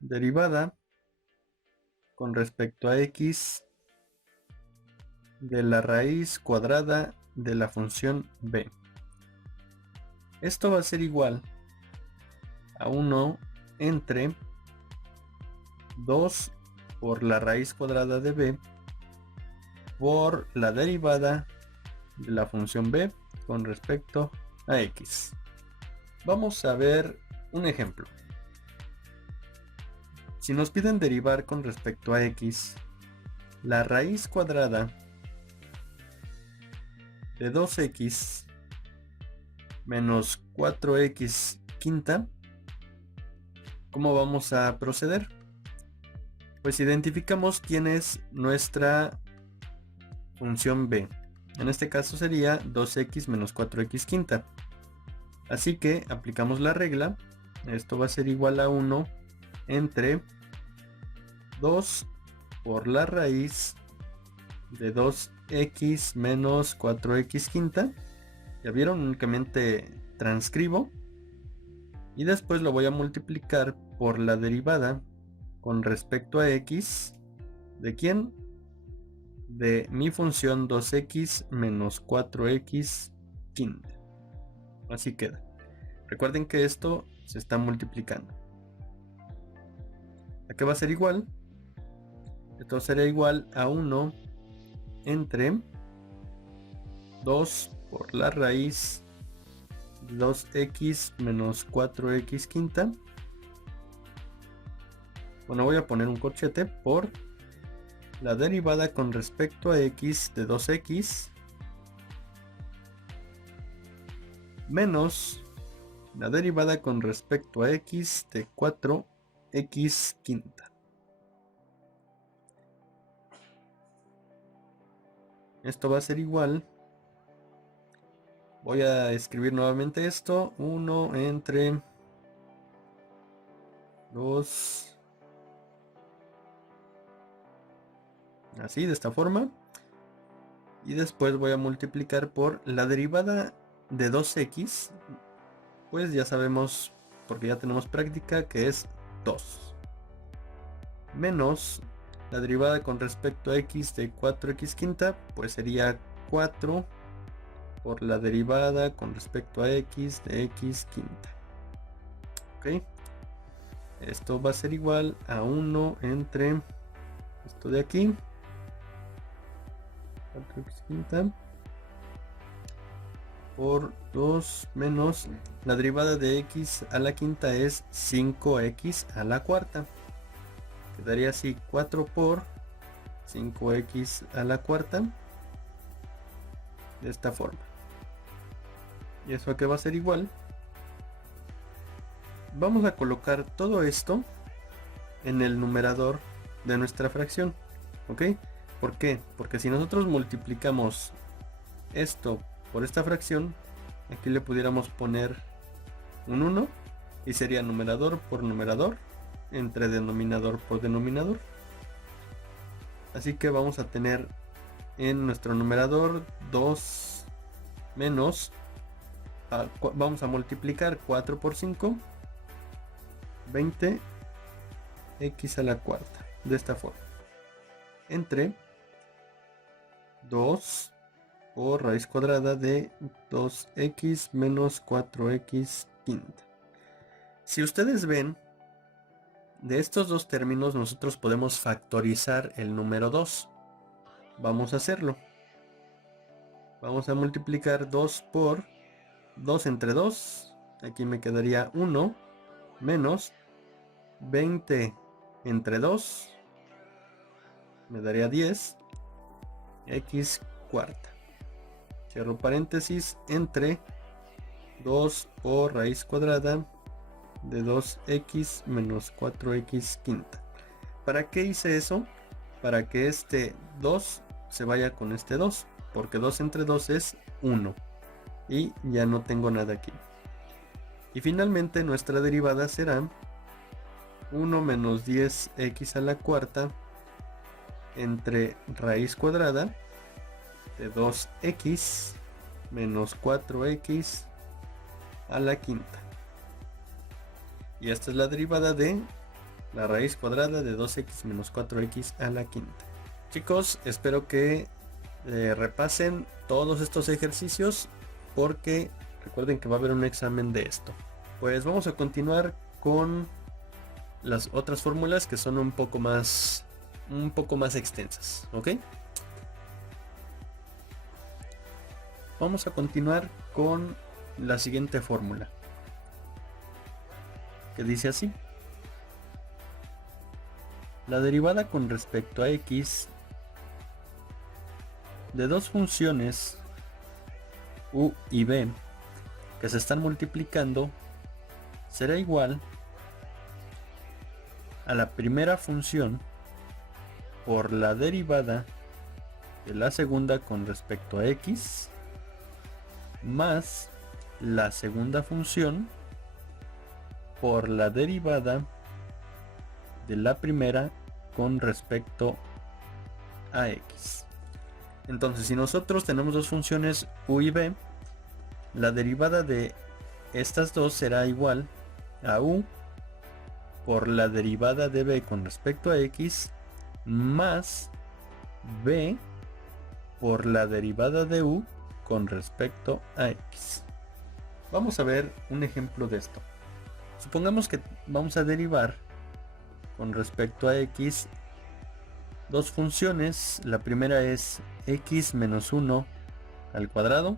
derivada con respecto a x de la raíz cuadrada de la función b. Esto va a ser igual a 1 entre 2 por la raíz cuadrada de b por la derivada de la función b con respecto a x. Vamos a ver un ejemplo. Si nos piden derivar con respecto a x la raíz cuadrada de 2x menos 4x quinta, ¿cómo vamos a proceder? Pues identificamos quién es nuestra función b. En este caso sería 2x menos 4x quinta. Así que aplicamos la regla. Esto va a ser igual a 1 entre 2 por la raíz de 2x menos 4x quinta. Ya vieron, únicamente transcribo. Y después lo voy a multiplicar por la derivada con respecto a x. ¿De quién? De mi función 2x menos 4x quinta. Así queda. Recuerden que esto se está multiplicando. ¿A qué va a ser igual? Esto será igual a 1 entre 2 por la raíz de 2x menos 4x quinta. Bueno, voy a poner un corchete por la derivada con respecto a x de 2x menos la derivada con respecto a x de 4x quinta. Esto va a ser igual. Voy a escribir nuevamente esto. 1 entre 2. Así, de esta forma. Y después voy a multiplicar por la derivada de 2x. Pues ya sabemos, porque ya tenemos práctica, que es 2. Menos la derivada con respecto a x de 4x quinta, pues sería 4 por la derivada con respecto a x de x quinta. Ok. Esto va a ser igual a 1 entre esto de aquí, 4x quinta, por 2 menos la derivada de x a la quinta es 5x a la cuarta. Quedaría así 4 por 5x a la cuarta. De esta forma. ¿Y eso a qué va a ser igual? Vamos a colocar todo esto en el numerador de nuestra fracción. ¿Ok? ¿Por qué? Porque si nosotros multiplicamos esto por esta fracción, aquí le pudiéramos poner un 1 y sería numerador por numerador entre denominador por denominador. Así que vamos a tener en nuestro numerador 2 menos, vamos a multiplicar 4 por 5, 20 x a la cuarta, de esta forma, entre 2 por raíz cuadrada de 2x menos 4x quinta. Si ustedes ven, de estos dos términos nosotros podemos factorizar el número 2. Vamos a hacerlo. Vamos a multiplicar 2 por 2 entre 2. Aquí me quedaría 1 menos 20 entre 2. Me daría 10 x cuarta. Cierro paréntesis entre 2 por raíz cuadrada de 2x menos 4x quinta. ¿Para qué hice eso? Para que este 2 se vaya con este 2, porque 2 entre 2 es 1 y ya no tengo nada aquí. Y finalmente nuestra derivada será 1 menos 10x a la cuarta entre raíz cuadrada de 2x menos 4x a la quinta. Y esta es la derivada de la raíz cuadrada de 2x menos 4x a la quinta. Chicos, espero que repasen todos estos ejercicios porque recuerden que va a haber un examen de esto. Pues vamos a continuar con las otras fórmulas que son un poco más extensas, ¿ok? Vamos a continuar con la siguiente fórmula, que dice así: la derivada con respecto a x de dos funciones u y b que se están multiplicando será igual a la primera función por la derivada de la segunda con respecto a x más la segunda función por la derivada de la primera con respecto a x. Entonces, si nosotros tenemos dos funciones u y b, la derivada de estas dos será igual a u por la derivada de b con respecto a x más b por la derivada de u con respecto a x. Vamos a ver un ejemplo de esto. Supongamos que vamos a derivar con respecto a x dos funciones. La primera es x menos 1 al cuadrado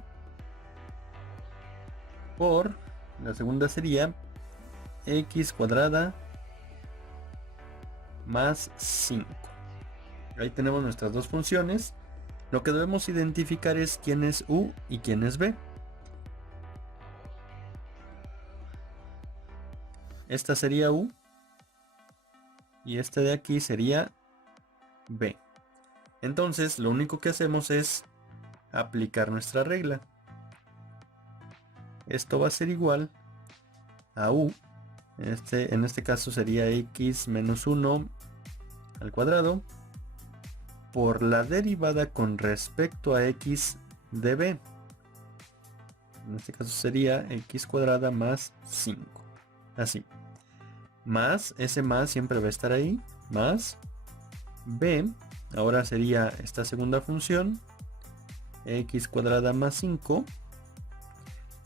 por, la segunda sería x cuadrada más 5. Ahí tenemos nuestras dos funciones. Lo que debemos identificar es quién es u y quién es b. Esta sería u y este de aquí sería b. Entonces lo único que hacemos es aplicar nuestra regla. Esto va a ser igual a u, en este caso sería x menos 1 al cuadrado por la derivada con respecto a x de b. En este caso sería x cuadrada más 5. Así. Más, ese más siempre va a estar ahí. Más b. Ahora sería esta segunda función. X cuadrada más 5.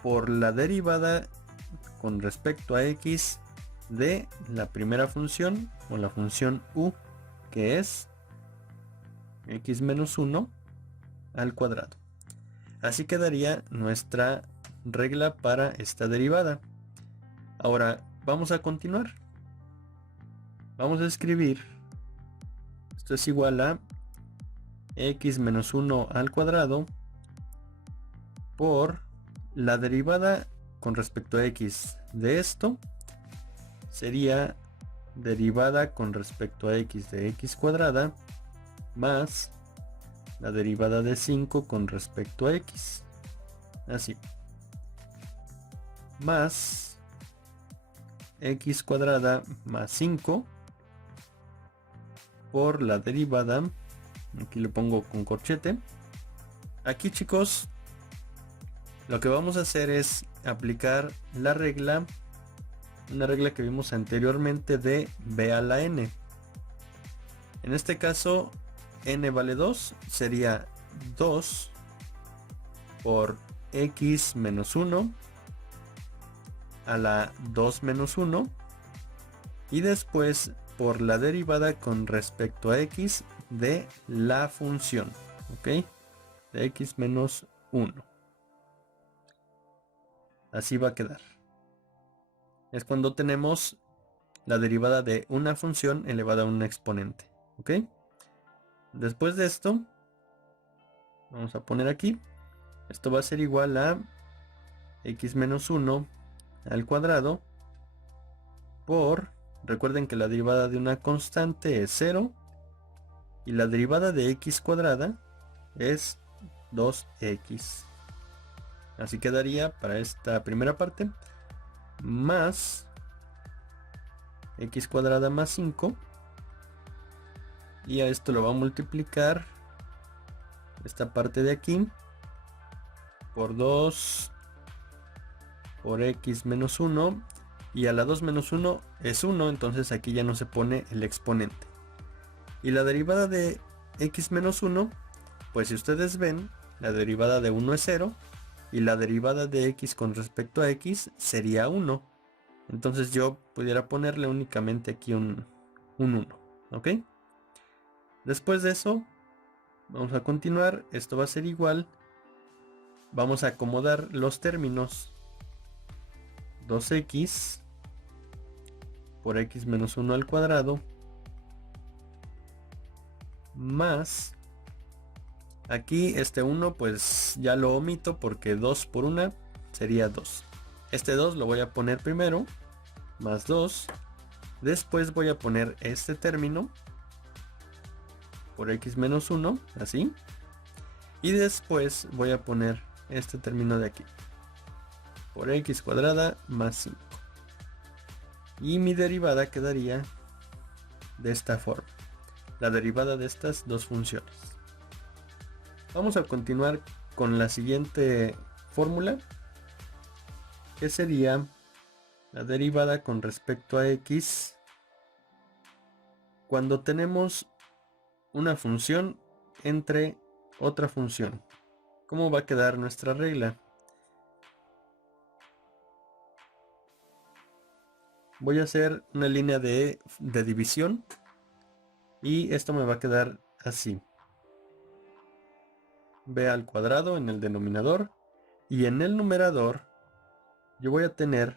Por la derivada con respecto a x de la primera función. O la función u. Que es x menos 1 al cuadrado. Así quedaría nuestra regla para esta derivada. Ahora vamos a continuar. Vamos a escribir, esto es igual a x menos 1 al cuadrado por la derivada con respecto a x de esto sería derivada con respecto a x de x cuadrada más la derivada de 5 con respecto a x. Así. Más x cuadrada más 5 por la derivada, aquí le pongo con corchete. Aquí, chicos, lo que vamos a hacer es aplicar la regla, una regla que vimos anteriormente de b a la n. En este caso n vale 2, sería 2 por x menos 1 a la 2 menos 1 y después por la derivada con respecto a x de la función, ¿ok? De x menos 1. Así va a quedar. Es cuando tenemos la derivada de una función elevada a un exponente, ¿ok? Después de esto, vamos a poner aquí, esto va a ser igual a x menos 1 al cuadrado por, recuerden que la derivada de una constante es 0 y la derivada de x cuadrada es 2x. Así quedaría para esta primera parte más x cuadrada más 5 y a esto lo va a multiplicar esta parte de aquí por 2 por x menos 1 y a la 2 menos 1 es 1, entonces aquí ya no se pone el exponente. Y la derivada de x menos 1, pues si ustedes ven, la derivada de 1 es 0 y la derivada de x con respecto a x sería 1. Entonces yo pudiera ponerle únicamente aquí un 1, ¿ok? Después de eso, vamos a continuar. Esto va a ser igual. Vamos a acomodar los términos. 2x por x menos 1 al cuadrado más, aquí este 1 pues ya lo omito porque 2 por 1 sería 2. Este 2 lo voy a poner primero, más 2. Después voy a poner este término por x menos 1, así. Y después voy a poner este término de aquí, por x cuadrada más 5. Y mi derivada quedaría de esta forma. La derivada de estas dos funciones. Vamos a continuar con la siguiente fórmula, que sería la derivada con respecto a x cuando tenemos una función entre otra función. ¿Cómo va a quedar nuestra regla? Voy a hacer una línea de división y esto me va a quedar así. B al cuadrado en el denominador y en el numerador yo voy a tener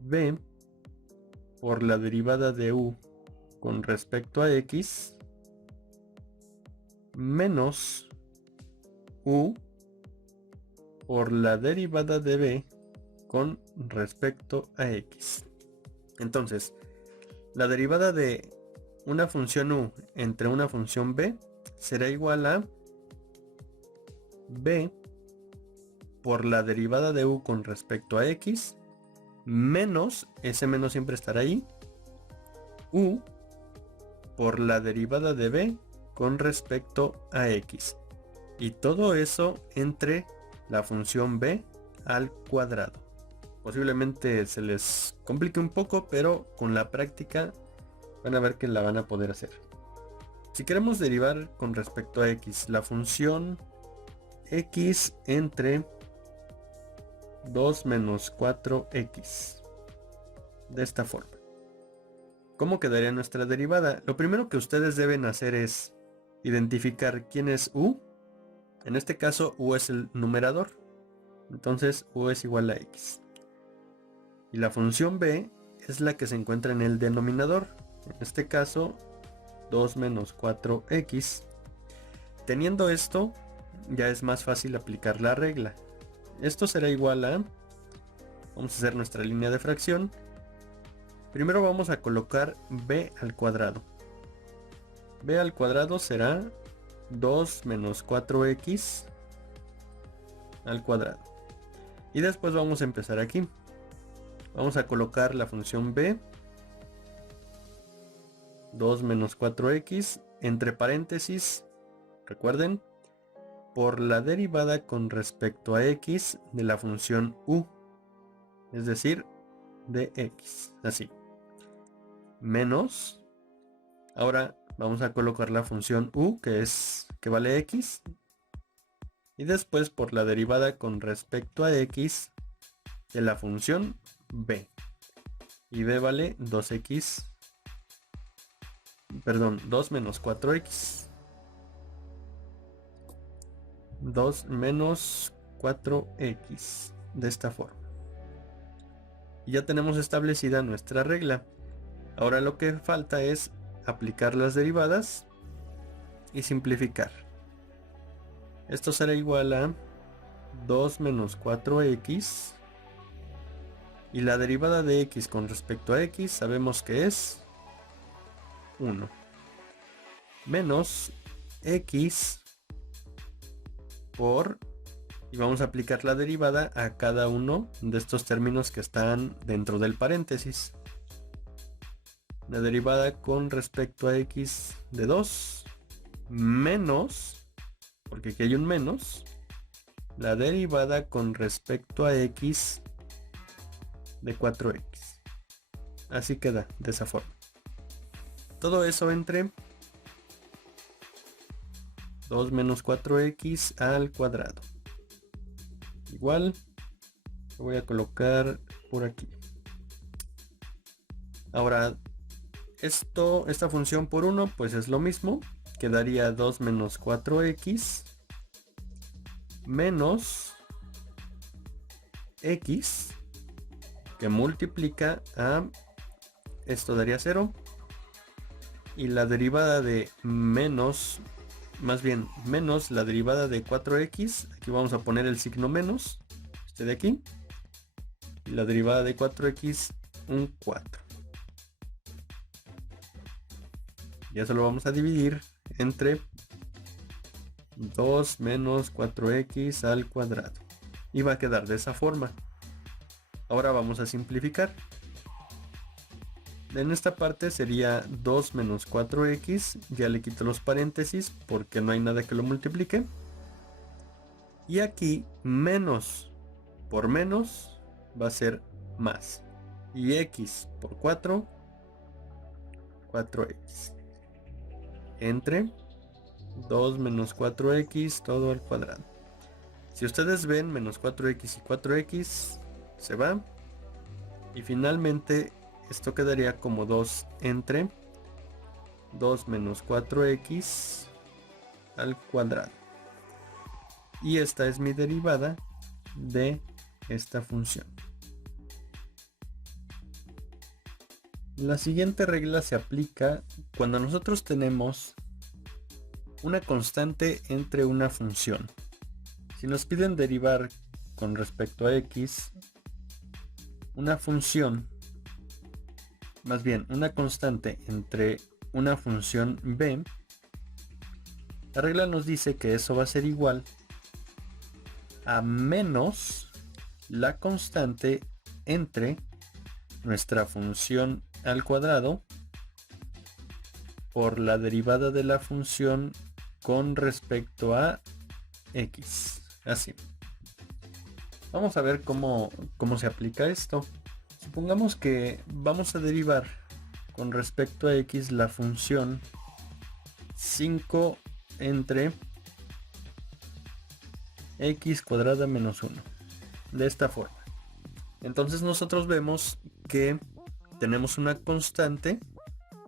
b por la derivada de u con respecto a x menos u por la derivada de b con respecto a x. Entonces, la derivada de una función u entre una función b será igual a b por la derivada de u con respecto a x menos, ese menos siempre estará ahí, u por la derivada de b con respecto a x. Y todo eso entre la función b al cuadrado. Posiblemente se les complique un poco, pero con la práctica van a ver que la van a poder hacer. Si queremos derivar con respecto a x la función x entre 2 menos 4x, de esta forma, ¿cómo quedaría nuestra derivada? Lo primero que ustedes deben hacer es identificar quién es u. En este caso u es el numerador, entonces u es igual a x. Y la función b es la que se encuentra en el denominador, en este caso 2 menos 4x. Teniendo esto, ya es más fácil aplicar la regla. Esto será igual a, vamos a hacer nuestra línea de fracción. Primero vamos a colocar b al cuadrado. B al cuadrado será 2 menos 4x al cuadrado. Y después vamos a empezar aquí. Vamos a colocar la función b, 2 menos 4x, entre paréntesis, recuerden, por la derivada con respecto a x de la función u, es decir, de x, así. Menos, ahora vamos a colocar la función u, que vale x, y después por la derivada con respecto a x de la función b, y b vale 2x, perdón, 2 menos 4x, 2 menos 4x, de esta forma. Y ya tenemos establecida nuestra regla. Ahora lo que falta es aplicar las derivadas y simplificar. Esto será igual a 2 menos 4x, y la derivada de x con respecto a x sabemos que es 1, menos x por, y vamos a aplicar la derivada a cada uno de estos términos que están dentro del paréntesis. La derivada con respecto a x de 2 menos, porque aquí hay un menos, la derivada con respecto a x de 4x. Así queda de esa forma. Todo eso entre 2 menos 4x al cuadrado. Igual lo voy a colocar por aquí. Ahora esta función por 1 pues es lo mismo. Quedaría 2 menos 4x menos x, que multiplica a esto daría 0, y la derivada de menos la derivada de 4x, aquí vamos a poner el signo menos, este de aquí, y la derivada de 4x un 4. Y eso lo vamos a dividir entre 2 menos 4x al cuadrado. Y va a quedar de esa forma. Ahora vamos a simplificar. En esta parte sería 2 menos 4x. Ya le quito los paréntesis porque no hay nada que lo multiplique. Y aquí menos por menos va a ser más. Y x por 4, 4x. Entre 2 menos 4x todo al cuadrado. Si ustedes ven, menos 4x y 4x se va. Y finalmente esto quedaría como 2 entre 2 menos 4x al cuadrado. Y esta es mi derivada de esta función. La siguiente regla se aplica cuando nosotros tenemos una constante entre una función. Si nos piden derivar con respecto a x una función, más bien una constante entre una función b, la regla nos dice que eso va a ser igual a menos la constante entre nuestra función al cuadrado por la derivada de la función con respecto a x. Así. Vamos a ver cómo se aplica esto. Supongamos que vamos a derivar con respecto a x la función 5 entre x cuadrada menos 1. De esta forma. Entonces nosotros vemos que tenemos una constante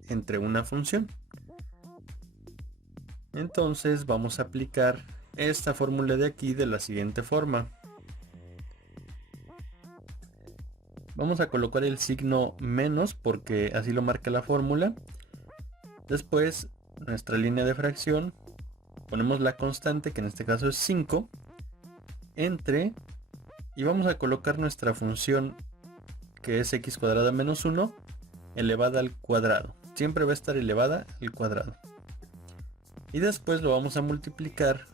entre una función. Entonces vamos a aplicar esta fórmula de aquí de la siguiente forma. Vamos a colocar el signo menos porque así lo marca la fórmula. Después nuestra línea de fracción, ponemos la constante que en este caso es 5 entre, y vamos a colocar nuestra función que es x cuadrada menos 1 elevada al cuadrado. Siempre va a estar elevada al cuadrado. Y después lo vamos a multiplicar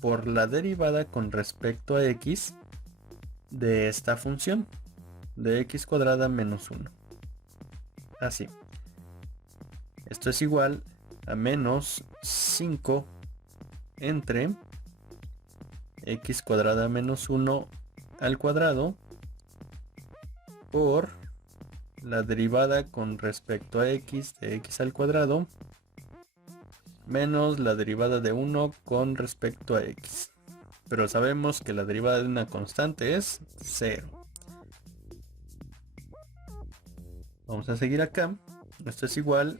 por la derivada con respecto a x de esta función de x cuadrada menos 1. Así. Esto es igual a menos 5 entre x cuadrada menos 1 al cuadrado por la derivada con respecto a x de x al cuadrado menos la derivada de 1 con respecto a x. Pero sabemos que la derivada de una constante es 0. Vamos a seguir acá. Esto es igual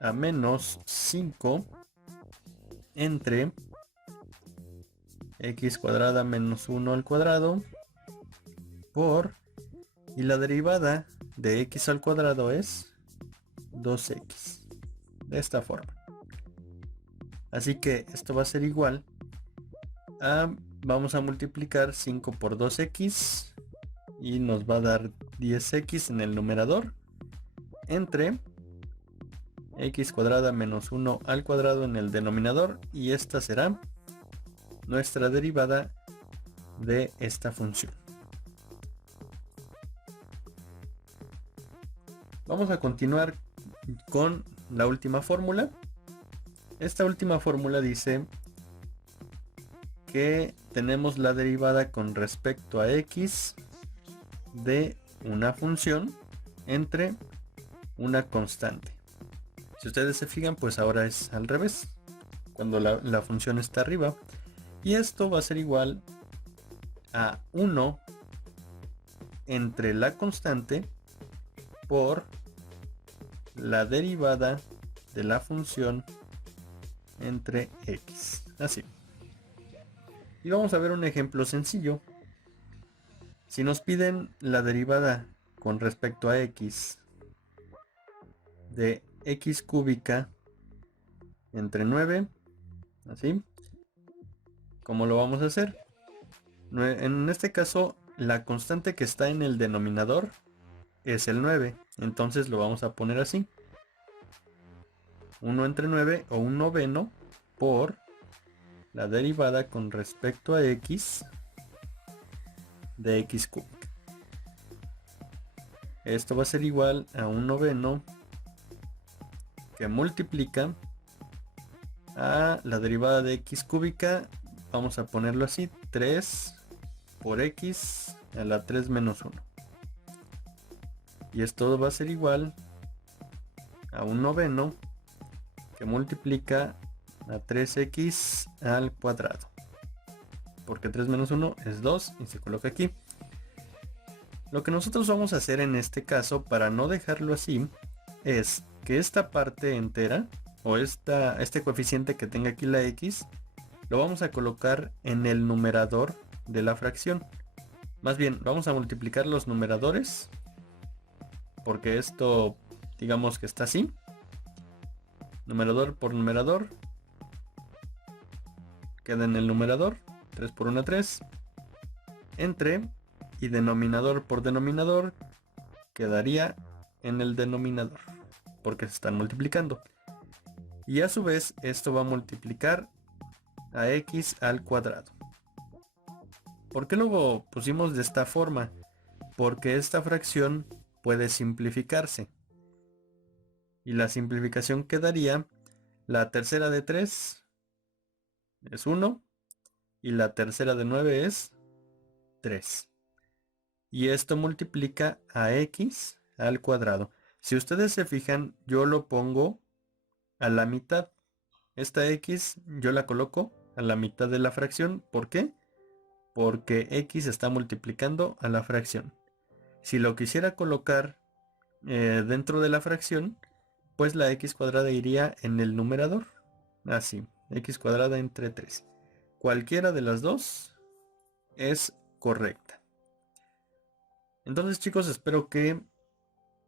a menos 5 entre x cuadrada menos 1 al cuadrado por, y la derivada de x al cuadrado es 2x. De esta forma. Así que esto va a ser igual a, vamos a multiplicar 5 por 2x y nos va a dar 10x en el numerador entre x cuadrada menos 1 al cuadrado en el denominador, y esta será nuestra derivada de esta función. Vamos a continuar con la última fórmula. Esta última fórmula dice que tenemos la derivada con respecto a x de una función entre una constante. Si ustedes se fijan, pues ahora es al revés, cuando la función está arriba. Y esto va a ser igual a 1 entre la constante por la derivada de la función entre x. Así. Y vamos a ver un ejemplo sencillo. Si nos piden la derivada con respecto a x de x cúbica entre 9, así, ¿cómo lo vamos a hacer? En este caso, la constante que está en el denominador es el 9, entonces lo vamos a poner así: 1 entre 9 o 1 noveno por la derivada con respecto a x de x cúbica. Esto va a ser igual a 1 noveno que multiplica a la derivada de x cúbica, vamos a ponerlo así, 3 por x a la 3 menos 1. Y esto va a ser igual a 1 noveno que multiplica a 3x al cuadrado. Porque 3 menos 1 es 2 y se coloca aquí. Lo que nosotros vamos a hacer en este caso, para no dejarlo así, es que esta parte entera, o este coeficiente que tenga aquí la x, lo vamos a colocar en el numerador de la fracción. Más bien, vamos a multiplicar los numeradores, porque esto, digamos que está así. Numerador por numerador, queda en el numerador, 3 por 1, 3, entre, y denominador por denominador, quedaría en el denominador, porque se están multiplicando. Y a su vez, esto va a multiplicar a x al cuadrado. ¿Por qué lo pusimos de esta forma? Porque esta fracción puede simplificarse. Y la simplificación quedaría: la tercera de 3 es 1 y la tercera de 9 es 3. Y esto multiplica a x al cuadrado. Si ustedes se fijan, yo lo pongo a la mitad. Esta x yo la coloco a la mitad de la fracción. ¿Por qué? Porque x está multiplicando a la fracción. Si lo quisiera colocar dentro de la fracción, pues la x cuadrada iría en el numerador. Así, x cuadrada entre 3. Cualquiera de las dos es correcta. Entonces, chicos, espero que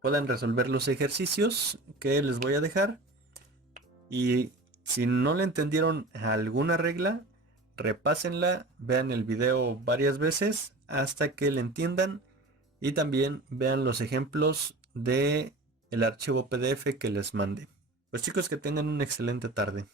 puedan resolver los ejercicios que les voy a dejar. Y si no le entendieron alguna regla, repásenla, vean el video varias veces hasta que le entiendan. Y también vean los ejemplos de el archivo PDF que les mandé. Pues chicos, que tengan una excelente tarde.